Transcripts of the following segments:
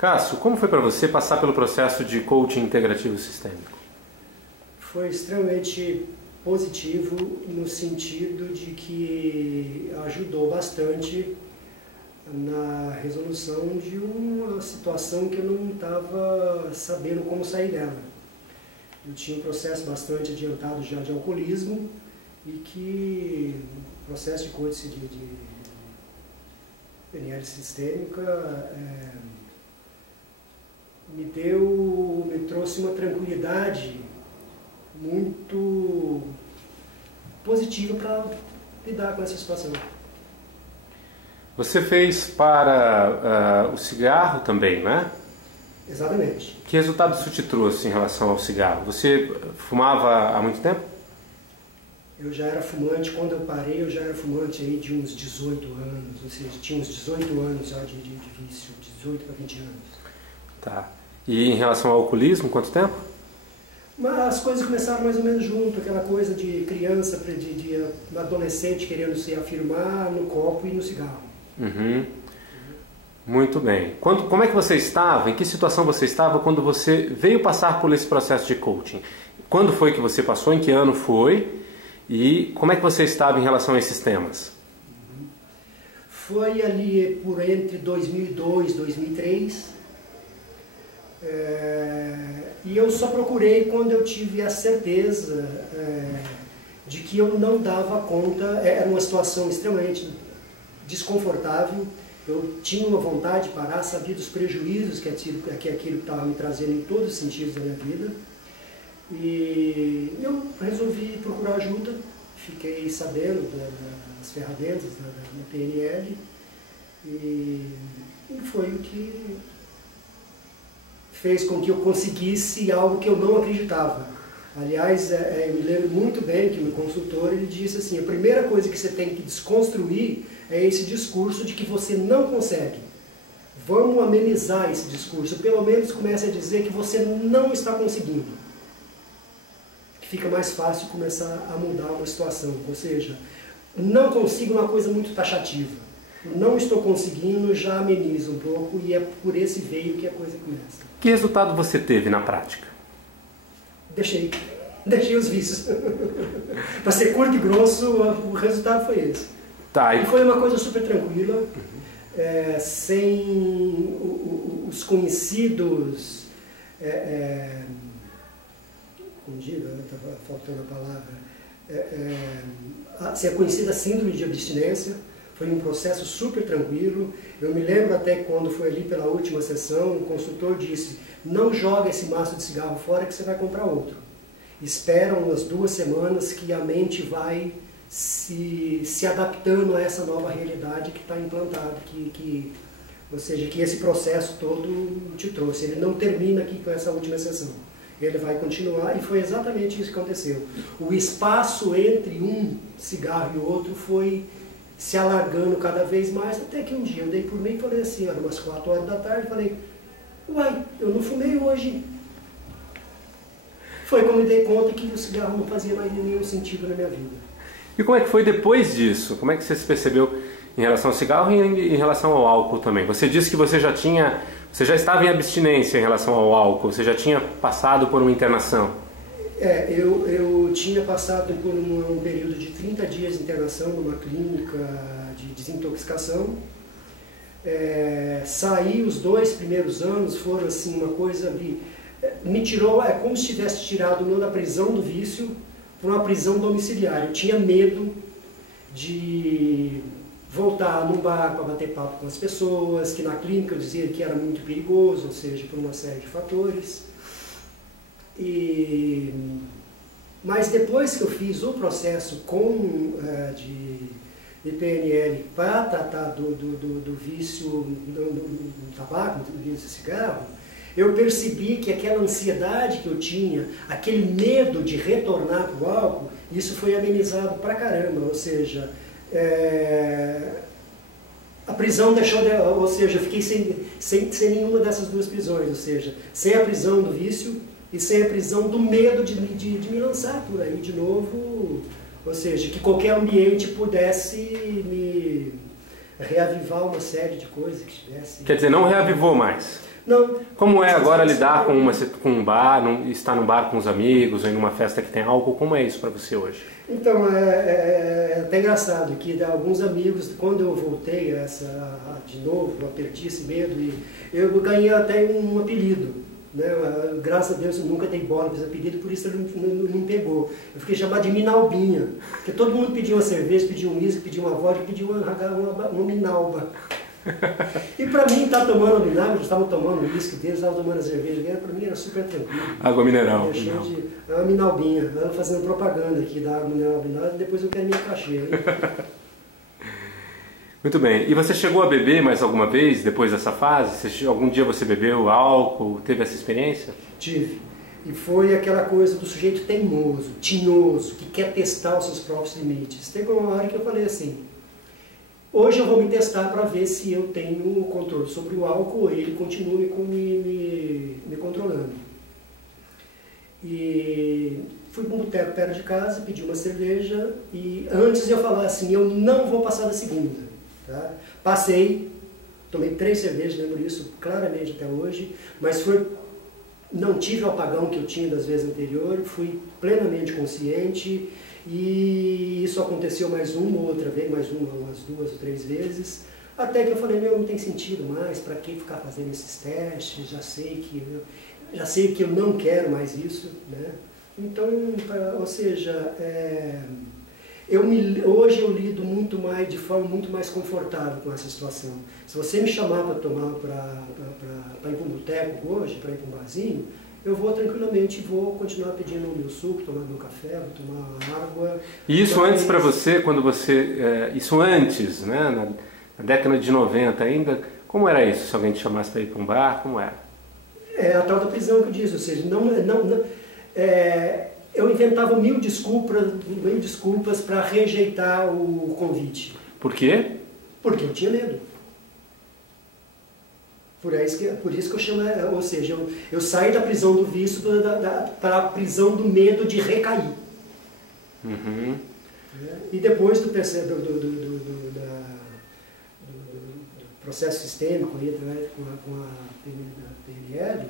Cássio, como foi para você passar pelo processo de coaching integrativo sistêmico? Foi extremamente positivo no sentido de que ajudou bastante na resolução de uma situação que eu não estava sabendo como sair dela. Eu tinha um processo bastante adiantado já de alcoolismo e que o processo de coaching de PNL sistêmica me trouxe uma tranquilidade muito positiva para lidar com essa situação. Você fez para o cigarro também, né? Exatamente. Que resultado isso te trouxe em relação ao cigarro? Você fumava há muito tempo? Eu já era fumante, quando eu parei eu já era fumante aí de uns 18 anos, ou seja, tinha uns 18 anos já de vício, 18 para 20 anos. Tá. E em relação ao alcoolismo, quanto tempo? Mas as coisas começaram mais ou menos junto, aquela coisa de criança, de adolescente querendo se afirmar no copo e no cigarro. Uhum. Muito bem. Como é que você estava, em que situação você estava quando você veio passar por esse processo de coaching? Quando foi que você passou, em que ano foi e como é que você estava em relação a esses temas? Foi ali por entre 2002 e 2003. E eu só procurei quando eu tive a certeza de que eu não dava conta, era uma situação extremamente desconfortável, eu tinha uma vontade de parar, sabia dos prejuízos que aquilo estava me trazendo em todos os sentidos da minha vida, e eu resolvi procurar ajuda, fiquei sabendo das ferramentas da PNL, e foi o que fez com que eu conseguisse algo que eu não acreditava. Aliás, eu me lembro muito bem que o meu consultor ele disse assim, a primeira coisa que você tem que desconstruir é esse discurso de que você não consegue. Vamos amenizar esse discurso, pelo menos comece a dizer que você não está conseguindo. Que fica mais fácil começar a mudar uma situação, ou seja, não consigo uma coisa muito taxativa. Não estou conseguindo, já ameniza um pouco e é por esse veio que a coisa começa. Que resultado você teve na prática? Deixei os vícios. Para ser curto e grosso, o resultado foi esse. Tá, e foi uma coisa super tranquila, sem os conhecidos, como digo, estava faltando a palavra, sem a conhecida síndrome de abstinência. Foi um processo super tranquilo. Eu me lembro até quando foi ali pela última sessão, o consultor disse, não joga esse maço de cigarro fora que você vai comprar outro. Espera umas 2 semanas que a mente vai se adaptando a essa nova realidade que está implantada, ou seja, que esse processo todo te trouxe. Ele não termina aqui com essa última sessão. Ele vai continuar e foi exatamente isso que aconteceu. O espaço entre um cigarro e o outro foi se alargando cada vez mais, até que um dia eu dei por mim e falei assim, era umas 4 horas da tarde, falei, uai, eu não fumei hoje. Foi quando me dei conta que o cigarro não fazia mais nenhum sentido na minha vida. E como é que foi depois disso? Como é que você se percebeu em relação ao cigarro e em relação ao álcool também? Você disse que você já estava em abstinência em relação ao álcool, você já tinha passado por uma internação. Eu tinha passado por um período de 30 dias de internação numa clínica de desintoxicação. Saí os 2 primeiros anos, foram assim uma coisa me tirou, é como se tivesse tirado da prisão do vício para uma prisão domiciliar. Eu tinha medo de voltar num bar para bater papo com as pessoas, que na clínica eu dizia que era muito perigoso, ou seja, por uma série de fatores. Mas depois que eu fiz o processo de PNL para tratar do vício do tabaco, do vício do cigarro, eu percebi que aquela ansiedade que eu tinha, aquele medo de retornar para o álcool, isso foi amenizado pra caramba, ou seja, a prisão deixou, ou seja, eu fiquei sem nenhuma dessas 2 prisões, ou seja, sem a prisão do vício e sem a prisão do medo de me lançar por aí de novo, ou seja, que qualquer ambiente pudesse me reavivar uma série de coisas que tivesse. Quer dizer, não reavivou mais? Não. Como é agora lidar com um bar, estar num bar com os amigos, ou em uma festa que tem álcool? Como é isso para você hoje? Então, é até engraçado que alguns amigos, quando eu voltei de novo, eu perdi esse medo e eu ganhei até um apelido. Né? Graças a Deus eu nunca dei bola para esse apelido, por isso ele não pegou. Eu fiquei chamado de Minalbinha, porque todo mundo pedia uma cerveja, pedia um uísque, pedia uma vodka, pedia uma Minalba. E para mim, estar tomando a Minalba, eles estavam tomando o uísque deles, estavam tomando a cerveja, para mim era super tranquilo. Água mineral. A Minalbinha, fazendo propaganda aqui da água mineral, depois eu quero minha cachê. Hein? Muito bem. E você chegou a beber mais alguma vez depois dessa fase? Algum dia você bebeu álcool? Teve essa experiência? Tive. E foi aquela coisa do sujeito teimoso, tinhoso, que quer testar os seus próprios limites. Teve uma hora que eu falei assim, hoje eu vou me testar para ver se eu tenho controle sobre o álcool ou ele continua me controlando. E fui para um boteco perto de casa, pedi uma cerveja e antes de eu falar assim, eu não vou passar da segunda. Tá? Passei, tomei 3 cervejas, lembro isso claramente até hoje, mas não tive o apagão que eu tinha das vezes anteriores, fui plenamente consciente e isso aconteceu mais uma ou outra vez, umas 2 ou 3 vezes, até que eu falei, não tem sentido mais, para que ficar fazendo esses testes, já sei que eu não quero mais isso, né? Então, ou seja, hoje eu lido de forma muito mais confortável com essa situação. Se você me chamar para ir para um boteco hoje, para ir para um barzinho, eu vou tranquilamente, vou continuar pedindo o meu suco, tomar meu café, vou tomar água. E isso antes para você, quando você... isso antes, né? Na década de 90 ainda, como era isso? Se alguém te chamasse para ir para um bar, como era? É a tal da prisão que eu disse, ou seja, eu inventava mil desculpas para rejeitar o convite. Por quê? Porque eu tinha medo. Por isso que eu chamo, ou seja, eu saí da prisão do vício para a prisão do medo de recair. Uhum. E depois do processo sistêmico aí, com a PNL,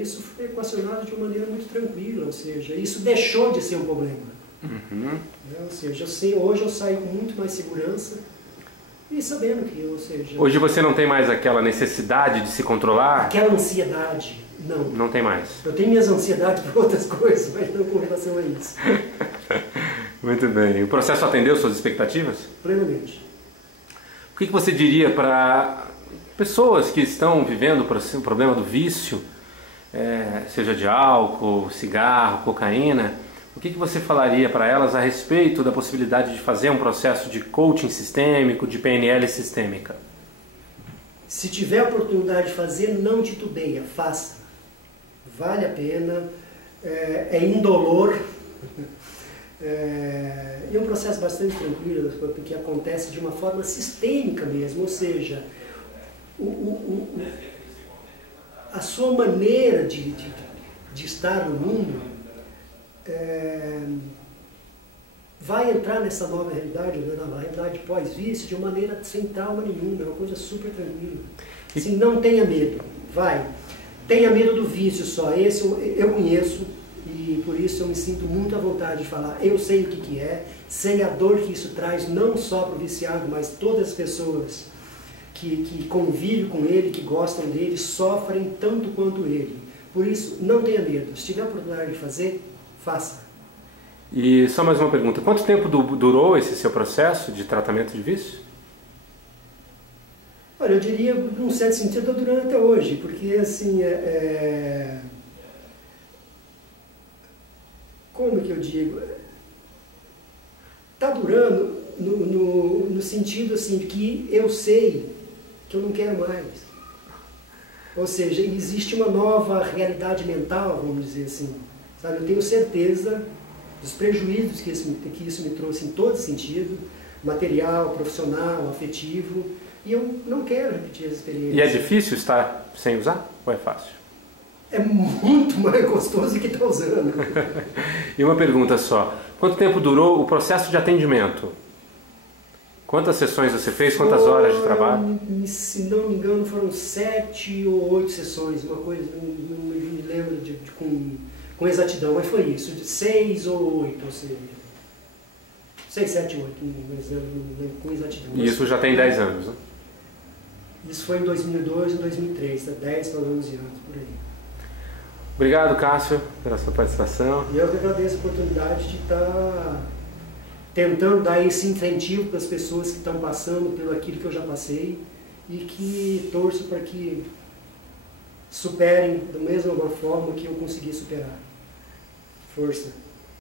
isso foi equacionado de uma maneira muito tranquila, ou seja, isso deixou de ser um problema. Uhum. Ou seja, hoje eu saio com muito mais segurança e sabendo que, ou seja... Hoje você não tem mais aquela necessidade de se controlar? Aquela ansiedade, não. Não tem mais. Eu tenho minhas ansiedades por outras coisas, mas não com relação a isso. Muito bem. O processo atendeu suas expectativas? Plenamente. O que você diria para pessoas que estão vivendo o problema do vício, seja de álcool, cigarro, cocaína? O que você falaria para elas a respeito da possibilidade de fazer um processo de coaching sistêmico, de PNL sistêmica? Se tiver a oportunidade de fazer, não titubeia, faça. Vale a pena, é indolor, e é um processo bastante tranquilo, porque acontece de uma forma sistêmica mesmo, ou seja, a sua maneira de estar no mundo vai entrar nessa nova realidade, na realidade pós-vício, de uma maneira sem trauma nenhuma, é uma coisa super tranquila. Assim, não tenha medo, vai. Tenha medo do vício só, esse eu conheço e por isso eu me sinto muito à vontade de falar. Eu sei o que é, sei a dor que isso traz, não só para o viciado, mas todas as pessoas que convivem com ele, que gostam dele, sofrem tanto quanto ele. Por isso, não tenha medo. Se tiver a oportunidade de fazer, faça. E só mais uma pergunta. Quanto tempo durou esse seu processo de tratamento de vício? Olha, eu diria, num certo sentido, está durando até hoje, porque assim, como que eu digo? Está durando no sentido assim, de que eu sei que eu não quero mais. Ou seja, existe uma nova realidade mental, vamos dizer assim. Sabe? Eu tenho certeza dos prejuízos que isso me trouxe em todo sentido, material, profissional, afetivo, e eu não quero repetir essa experiência. E é difícil estar sem usar ou é fácil? É muito mais gostoso que estar usando. E uma pergunta só, quanto tempo durou o processo de atendimento? Quantas sessões você fez? Quantas horas de trabalho? Se não me engano, foram 7 ou 8 sessões, uma coisa, não me lembro com exatidão, mas foi isso, de 6 ou 8, ou seja, 6, 7, 8, mas eu não lembro com exatidão. E isso já tem 10 anos, né? Isso foi em 2002 e 2003, 10 para 11 anos, por aí. Obrigado, Cássio, pela sua participação. E eu que agradeço a oportunidade de estar tentando dar esse incentivo para as pessoas que estão passando pelo aquilo que eu já passei e que torço para que superem da mesma forma que eu consegui superar. Força!